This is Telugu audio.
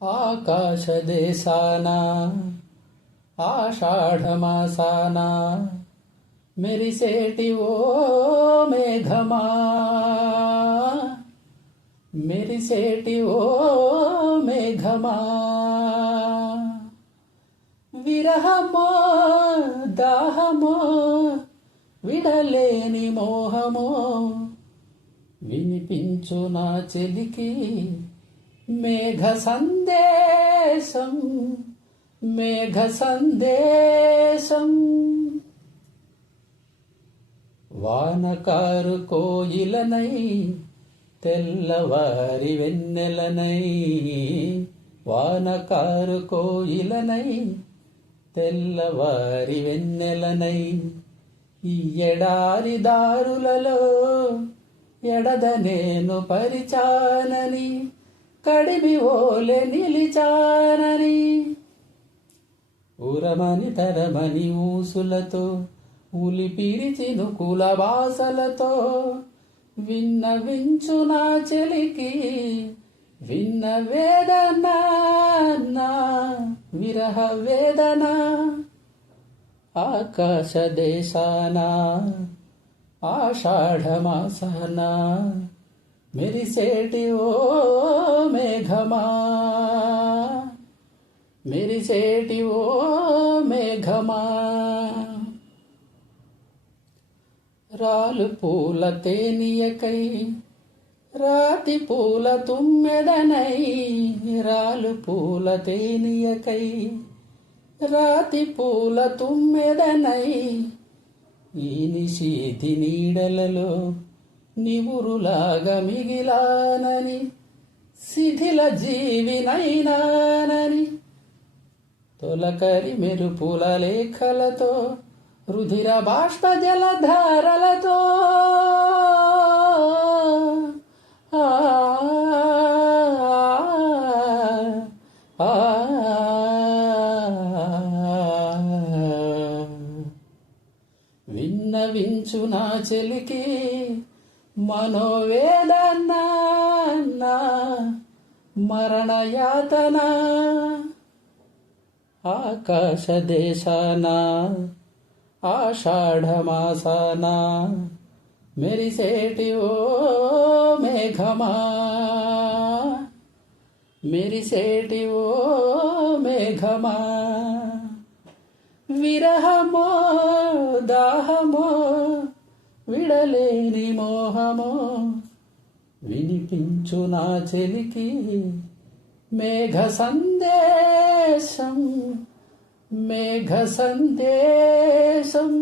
ఆకాశదేశాన ఆషాఢమాసాన మెరిసేటి ఓ మేఘమా, మెరిసేటి ఓ మేఘమా, విరహమో దాహమో విడలేని మోహమో వినిపించు నా చెలికి మేఘ సందేశం, మేఘ సందేశం. వానకారు కోయిలనై తెల్లవారి వెన్నెలనై, వానకారు కోయిలనై తెల్లవారి వెన్నెలనై, ఈ ఎడారి దారులలో ఎడదనేను పరిచానని కడిమి ఓలె నిలిచానని, ఉరమని తరమని ఊసులతో ఉలిపిరి చినుకుల వాసలతో విన్నవించు నా చెలికి విన్న వేదన, నా విరహ వేదన. ఆకాశ దేశాన ఆషాఢమాసాన మెరిసేటి ఓ మేఘమా, మెరిసేటి ఓ మేఘమా, రాలు పూల తేనియకై రాతి పూల తుమ్మెదనై, రాలు పూల తేనియకై రాతి పూల తుమ్మెదనై, ఈ నిశీతి నీడలలో నివురులాగా మిగిలానని శిథిల జీవినైనానని, తొలకరి మెరుపుల లేఖలతో రుధిర బాష్ప జలధారలతో విన్నవించు నా చెలికి మనోవేదన, నా మరణయాతన. ఆకాశ దేశాన ఆషాఢమాసాన మెరిసేటి ఓ మేఘమా, మెరిసేటి ఓ మేఘమా, విరహమో దాహమో విడలేని మోహమో వినిపించు నా చెలికి మేఘ సందేశం, మేఘ సందేశం.